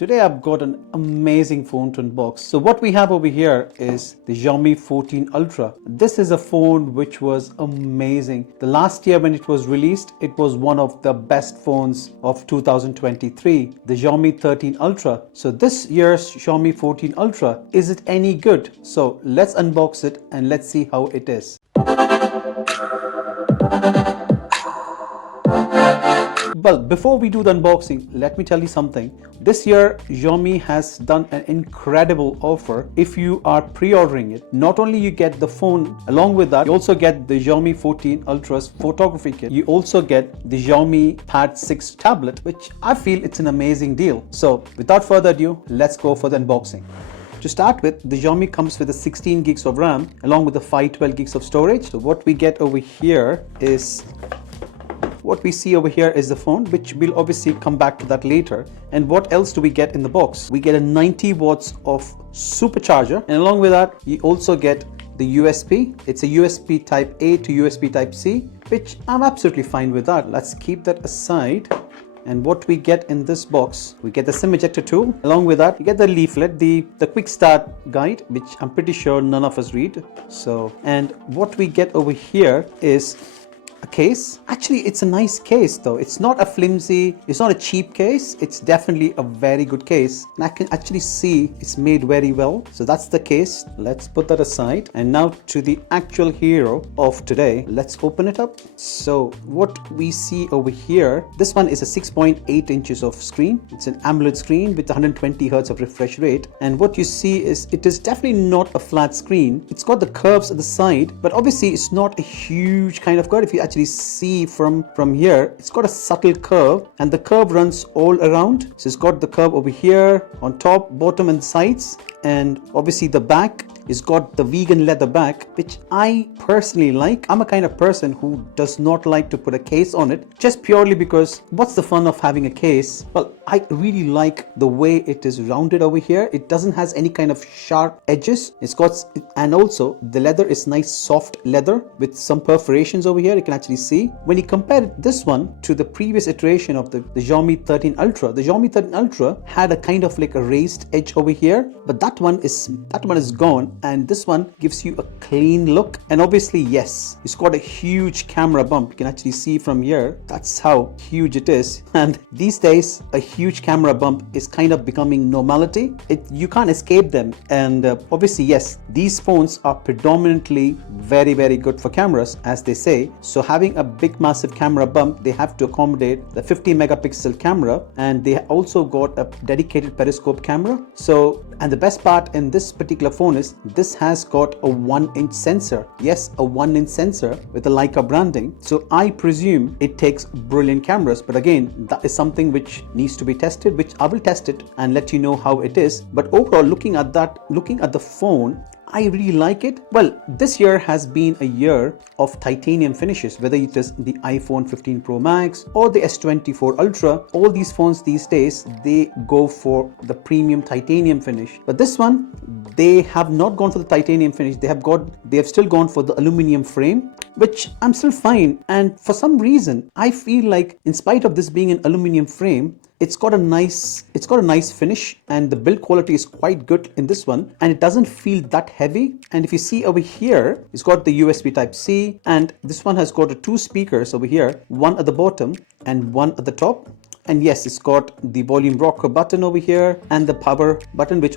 Today I've got an amazing phone to unbox. So what we have over here is the Xiaomi 14 Ultra. This is a phone which was amazing. The last year when it was released, it was one of the best phones of 2023, the Xiaomi 13 Ultra. So this year's Xiaomi 14 Ultra, is it any good? So let's unbox it and let's see how it is. Well, before we do the unboxing, let me tell you something. This year, Xiaomi has done an incredible offer. If you are pre-ordering it, not only you get the phone, along with that, you also get the Xiaomi 14 Ultra's photography kit. You also get the Xiaomi Pad 6 tablet, which I feel it's an amazing deal. So without further ado, let's go for the unboxing. To start with, the Xiaomi comes with a 16 gigs of RAM along with the 512 gigs of storage. So what we get over here is what we see over here is the phone, which we'll obviously come back to that later. And what else do we get in the box? We get a 90 watts of supercharger, and along with that you also get the USB. It's a USB type A to USB type C, which I'm absolutely fine with that. Let's keep that aside. And what we get in this box, we get the SIM ejector tool. Along with that, you get the leaflet, the quick start guide, which I'm pretty sure none of us read. So, and what we get over here is a case. Actually, it's a nice case though. It's not a flimsy, it's not a cheap case. It's definitely a very good case. And I can actually see it's made very well. So that's the case. Let's put that aside. And now to the actual hero of today. Let's open it up. So what we see over here, this one is a 6.8 inches of screen. It's an AMOLED screen with 120 Hertz of refresh rate. And what you see is it is definitely not a flat screen. It's got the curves at the side, but obviously it's not a huge kind of curve. If you actually see from here, it's got a subtle curve, and the curve runs all around. So it's got the curve over here on top, bottom and sides, and obviously the back is got the vegan leather back, which I personally like. I'm a kind of person who does not like to put a case on it, just purely because what's the fun of having a case? Well, I really like the way it is rounded over here. It doesn't has any kind of sharp edges. It's got, and also the leather is nice soft leather with some perforations over here. You can actually see when you compare this one to the previous iteration of the Xiaomi 13 Ultra. The Xiaomi 13 Ultra had a kind of like a raised edge over here, but that one is gone, and this one gives you a clean look. And obviously, yes, it's got a huge camera bump. You can actually see from here, that's how huge it is. And these days a huge camera bump is kind of becoming normality. You can't escape them. And obviously, yes, these phones are predominantly very good for cameras, as they say. So having a big massive camera bump, they have to accommodate the 50 megapixel camera, and they also got a dedicated periscope camera. So, and the best part in this particular phone is this has got a 1-inch sensor. Yes, a 1-inch sensor with the Leica branding. So I presume it takes brilliant cameras, but again, that is something which needs to be tested, which I will test it and let you know how it is. But overall, looking at the phone, I really like it. Well, this year has been a year of titanium finishes, whether it is the iPhone 15 Pro Max or the S24 Ultra. All these phones these days, they go for the premium titanium finish. But this one, they have not gone for the titanium finish. They have still gone for the aluminum frame, which I'm still fine. And for some reason, I feel like in spite of this being an aluminum frame, it's got a nice finish, and the build quality is quite good in this one, and it doesn't feel that heavy. And if you see over here, it's got the USB type C, and this one has got 2 speakers over here, one at the bottom and one at the top. And yes, it's got the volume rocker button over here and the power button, which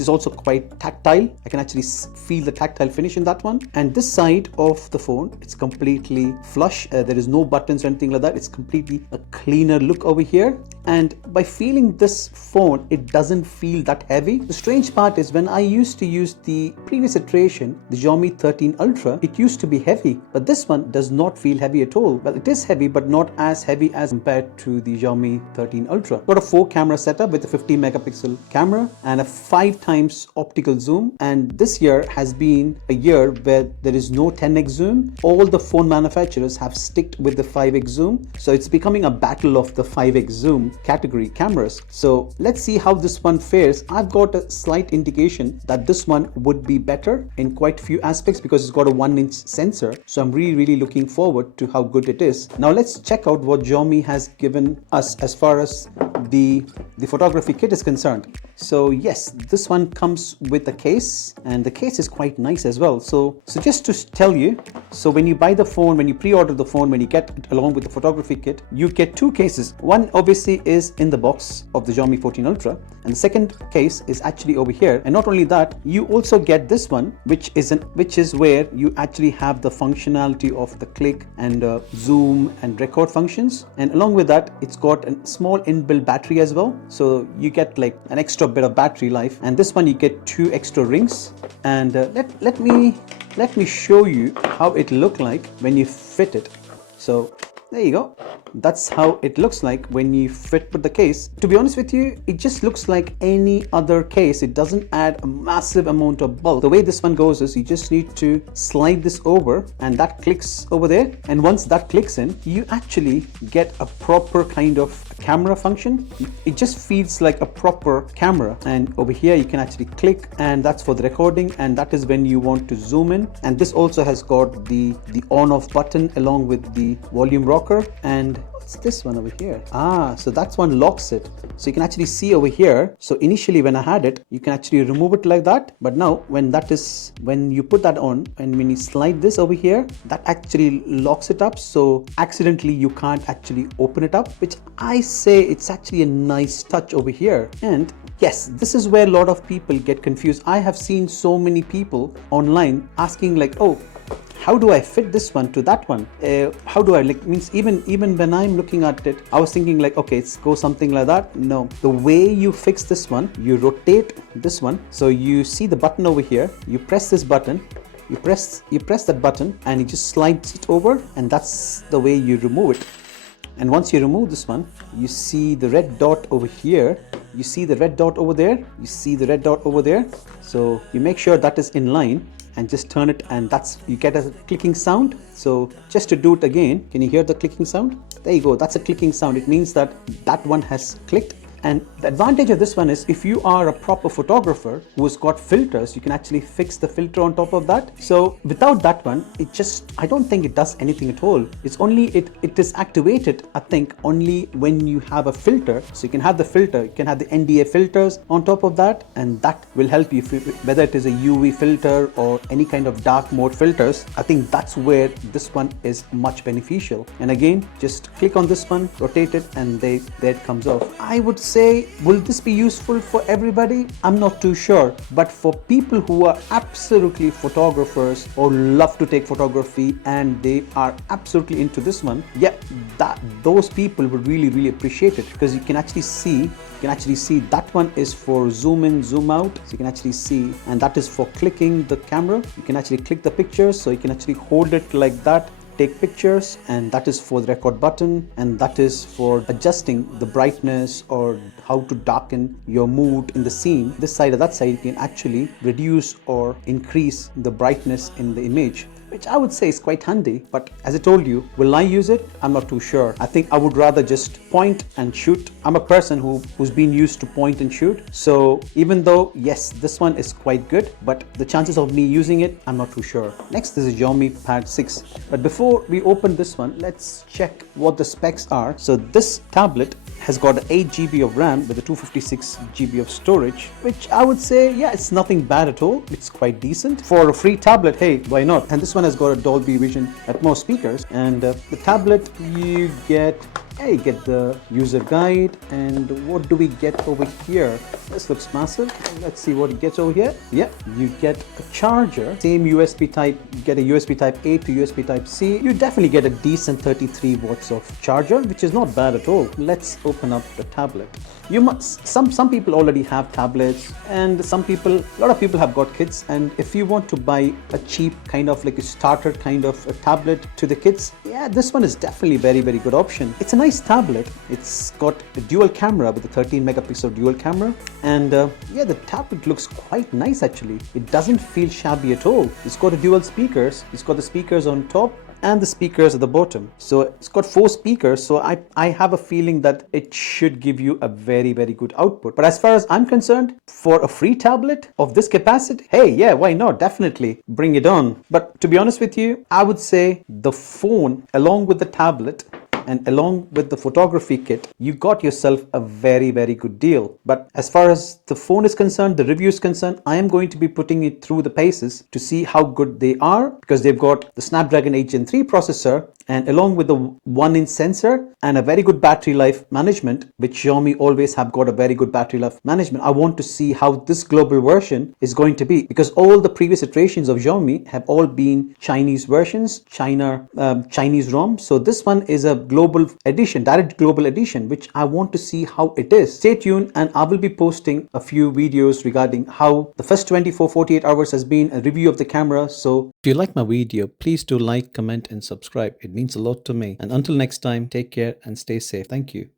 is also quite tactile. I can actually feel the tactile finish in that one. And this side of the phone, it's completely flush. There is no buttons or anything like that. It's completely a cleaner look over here. And by feeling this phone, it doesn't feel that heavy. The strange part is when I used to use the previous iteration, the Xiaomi 13 Ultra, it used to be heavy, but this one does not feel heavy at all. Well, it is heavy, but not as heavy as compared to the Xiaomi 13 Ultra. Got a 4 camera setup with a 50 megapixel camera and a 5 times optical zoom. And this year has been a year where there is no 10x zoom. All the phone manufacturers have sticked with the 5x zoom. So it's becoming a battle of the 5x zoom. category cameras. So let's see how this one fares. I've got a slight indication that this one would be better in quite few aspects because it's got a 1-inch sensor. So I'm really looking forward to how good it is. Now let's check out what Xiaomi has given us as far as the photography kit is concerned. So yes, this one comes with a case, and the case is quite nice as well. So just to tell you, so when you buy the phone, when you pre-order the phone, when you get it along with the photography kit, you get two cases. One obviously is in the box of the Xiaomi 14 Ultra, and the second case is actually over here. And not only that, you also get this one, which is where you actually have the functionality of the click and zoom and record functions. And along with that, it's got a small inbuilt battery as well. So you get like an extra bit of battery life. And this one you get 2 extra rings. And let me show you how it look like when you fit it. So there you go. That's how it looks like when you fit with the case. To be honest with you, it just looks like any other case. It doesn't add a massive amount of bulk. The way this one goes is you just need to slide this over and that clicks over there. And once that clicks in, you actually get a proper kind of camera function. It just feels like a proper camera. And over here you can actually click, and that's for the recording, and that is when you want to zoom in. And this also has got the on off button along with the volume rocker. And what's this one over here? So that's one locks it. So you can actually see over here. So initially when I had it, you can actually remove it like that. But now when you put that on, and when you slide this over here, that actually locks it up. So accidentally you can't actually open it up, which I say it's actually a nice touch over here. And yes, this is where a lot of people get confused. I have seen so many people online asking like, oh, how do I fit this one to that one? How do I means even when I'm looking at it, I was thinking like, okay, it's go something like that. No, the way you fix this one, you rotate this one. So you see the button over here, you press this button, you press that button, and it just slides it over, and that's the way you remove it. And once you remove this one, you see the red dot over here, you see the red dot over there, you see the red dot over there. So you make sure that is in line and just turn it, and you get a clicking sound. So just to do it again, can you hear the clicking sound? There you go, that's a clicking sound. It means that one has clicked. And the advantage of this one is if you are a proper photographer who's got filters, you can actually fix the filter on top of that. So without that one, I don't think it does anything at all. It's only, it is activated, I think, only when you have a filter. So you can have the filter, you can have the NDA filters on top of that, and that will help you, whether it is a UV filter or any kind of dark mode filters. I think that's where this one is much beneficial. And again, just click on this one, rotate it, and there it comes off. I would say, will this be useful for everybody? I'm not too sure, but for people who are absolutely photographers or love to take photography and they are absolutely into this one, yeah, those people would really appreciate it, because you can actually see that one is for zoom in, zoom out. So you can actually see, and that is for clicking the camera. You can actually click the pictures, so you can actually hold it like that, take pictures, and that is for the record button, and that is for adjusting the brightness or how to darken your mood in the scene. This side or that side, you can actually reduce or increase the brightness in the image, which I would say is quite handy. But as I told you, will I use it? I'm not too sure. I think I would rather just point and shoot. I'm a person who's been used to point and shoot. So even though, yes, this one is quite good, but the chances of me using it, I'm not too sure. Next is a Xiaomi Pad 6. But before we open this one, let's check what the specs are. So this tablet has got 8 GB of RAM with a 256 GB of storage, which I would say, yeah, it's nothing bad at all. It's quite decent. For a free tablet, hey, why not? And this one has got a Dolby Vision Atmos speakers. And the tablet, you get the user guide. And what do we get over here? This looks massive. Let's see what it gets over here. Yeah, you get a charger, same USB type. You get a USB type A to USB type C. You definitely get a decent 33 watts of charger, which is not bad at all. Let's open up the tablet. Some people already have tablets, and a lot of people have got kids, and if you want to buy a cheap kind of like a starter kind of a tablet to the kids, yeah, this one is definitely very good option. It's a nice tablet. It's got a dual camera with a 13 megapixel dual camera, and yeah, the tablet looks quite nice actually. It doesn't feel shabby at all. It's got a dual speakers. It's got the speakers on top, and the speakers at the bottom. So it's got 4 speakers, so I have a feeling that it should give you a very, very good output. But as far as I'm concerned, for a free tablet of this capacity, hey, yeah, why not? Definitely bring it on. But to be honest with you, I would say the phone along with the tablet and along with the photography kit, you got yourself a very, very good deal. But as far as the phone is concerned, the review is concerned, I am going to be putting it through the paces to see how good they are, because they've got the Snapdragon 8 Gen 3 processor, and along with the 1-inch sensor and a very good battery life management, which Xiaomi always have got a very good battery life management. I want to see how this global version is going to be, because all the previous iterations of Xiaomi have all been Chinese versions, Chinese ROM. So this one is a global edition, direct global edition, which I want to see how it is. Stay tuned, and I will be posting a few videos regarding how the first 48 hours has been, a review of the camera. So if you like my video, please do like, comment and subscribe. It means a lot to me. And until next time, take care and stay safe. Thank you.